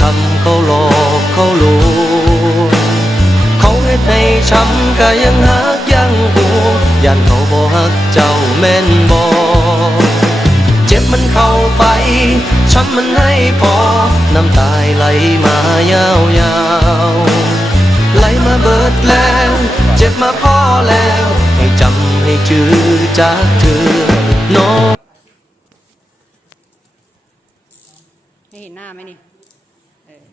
คำเขาหลอกเขาลวงเขาเฮ็ดให้ช้ำก็ยังหักยังหวงยันเขาบ่หักเจ้าแม่นบ่เจ็บมันเข้าไปช้ำมันให้พอ น้ำตายไหลมายาวยาวไหลมาเบิดแล้ว เจ็บมาพอแล้ว ให้จำให้จื้อจากเธอน้องนี่หนหน้าไหมนี่ เออ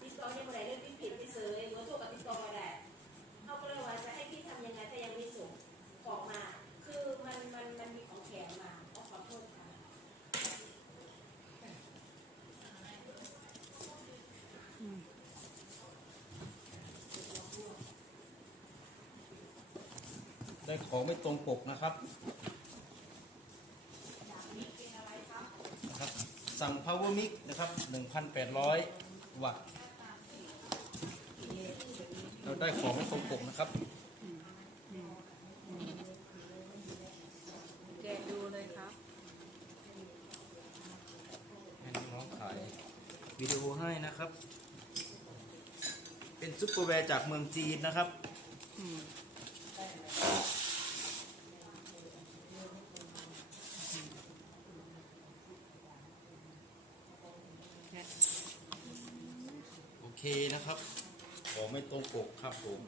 พี่ซอยังม่ได้เรื่องพี่ผิดพี่เซอร์เลยว่าตัวกับพี่ซอมาได้เขาก็เลยว่าจะให้พี่ทำยังไงถ้ายังม่ส่งของมาคือมันมันมันมีของแถมมาขอโทษค่ะได้ของไม่ตรงปกนะครับนะครับ สั่ง power mix นะครับ 1,800 วัตต์ เราได้ของไม่ตรงปกนะครับ แกะดูเลยครับให้น้องๆถ่ายวิดีโอให้นะครับ เป็นซุปเปอร์แวร์จากเมืองจีนนะครับ อืมเนี่ย โอเคนะครับ ของไม่ตรงปกครับผม